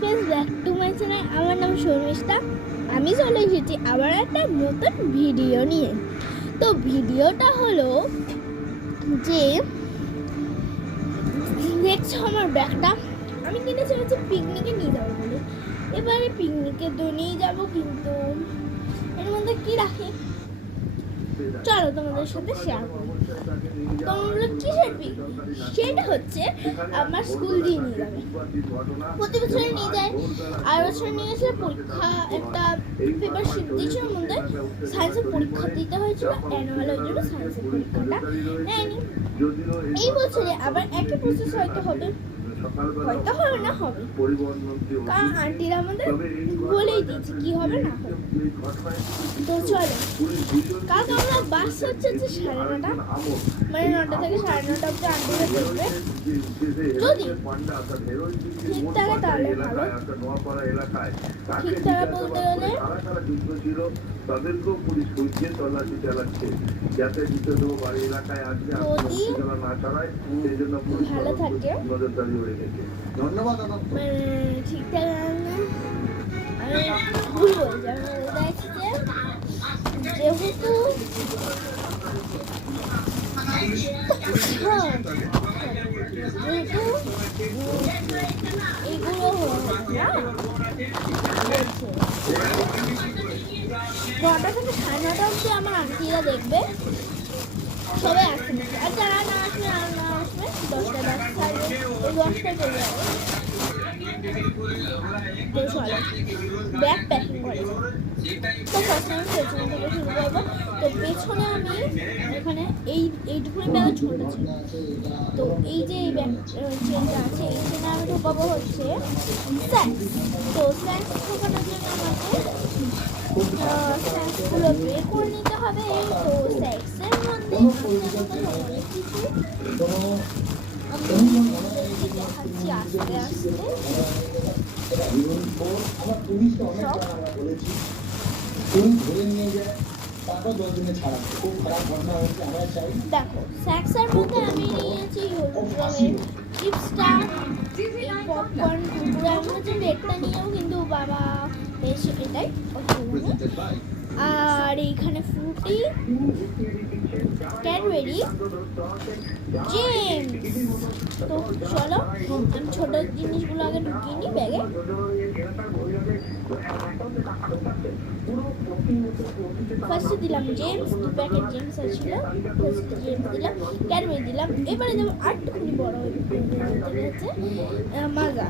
Friends, back to my channel. আমার নাম শর্মিষ্ঠা। আমি চলে এসেছি আবার একটা নতুন ভিডিও নিয়ে। তো ভিডিওটা হলো যে দেখছো আমার ব্যাগটা আমি কিনেছি হচ্ছে পিকনিকে নিয়ে যাবো বলে। এবারে পিকনিকে তো নিয়ে যাবো, কিন্তু এর মধ্যে কি রাখি চলো তোমাদের সাথে শেয়ার করি। তোমরা কিসের পিকনিক? সেটা হচ্ছে আমার স্কুল দিয়ে নিয়ে যাবে, প্রতি বছরে নিয়ে যায়। আর বছর নিয়ে গেছিল পরীক্ষা, একটা পেপার শিট দিয়েছিল, মধ্যে সায়েন্সের পরীক্ষা দিতে হয়েছিল অ্যানুয়াল, ওই জন্য সায়েন্সের পরীক্ষাটা নেয়নি। এই বছরে আবার একই প্রসেস হয়তো হবে, হয়তো হবে না হবে, কারণ আন্টিরা আমাদের বলেই দিয়েছে কি হবে না হবে। তো চলো, কাল আমরা বাস হচ্ছে 9:30, মানে 9টা থেকে 9:30 অব্দি আন্টিরা বলবে। যদি ঠিক থাকে তাহলে ভালো, ঠিক থাকে বলতে গেলে তাদেরকেও পুলিশ খুঁজছে, তল্লাশি চালাচ্ছে, যাতে দ্বিতীয় বাড়ি এলাকায় আসলে না চালায়, সেই জন্য পুলিশ ভালো থাকে নজরদারি হয়ে গেছে। ধন্যবাদ। ঠিক থাকে আমি ভুল বলছি, আমি দেখছি যেহেতু এগুলো না 9টা থেকে 9:30 অবধি আমার আন্টিরা দেখবে, সবাই আসবে। আর যারা না আসবে আর না আসবে 10টা 10 সাড়ে 10টায় চলে যাবে। তো চলো ব্যাগ প্যাকিং করে তো ফার্স্ট আমি পেছনে থেকে শুরু করবো। তো পেছনে আমি এখানে এইটুকুনি ব্যাগে ছোট ছিল, তো এই যে এই ব্যাগ চেনটা আছে, এই চেনে আমি ঢোকাবো হচ্ছে স্ন্যাক্স। তো স্ন্যাক্স ঢোকানোর জন্য আমাকে স্ন্যাক্সগুলো বের করে নিতে হবে। তো স্ন্যাক্সের মধ্যে অনেক কিছু দেখাচ্ছি আস্তে আস্তে। দেখো স্ন্যাক্সের মধ্যে আমি নিয়েছি চিপসটা, পপকর্ন, কুকুরে। আমি হচ্ছে বেগটা নিয়েও কিন্তু বাবা বেশ এটাই পছন্দ। আর এইখানে ফ্রুটি, ক্যাডবেরি, জেমস। তো চলো আমি ছোট জিনিসগুলো আগে ঢুকিয়ে নিই ব্যাগে। ফার্স্টে দিলাম জেমস, 2 প্যাকেট জেমস ছিল, ফার্স্টে জেমস দিলাম, ক্যাডবেরি দিলাম। এবারে যেমন আরেকটুখানি বড় হচ্ছে মাজা।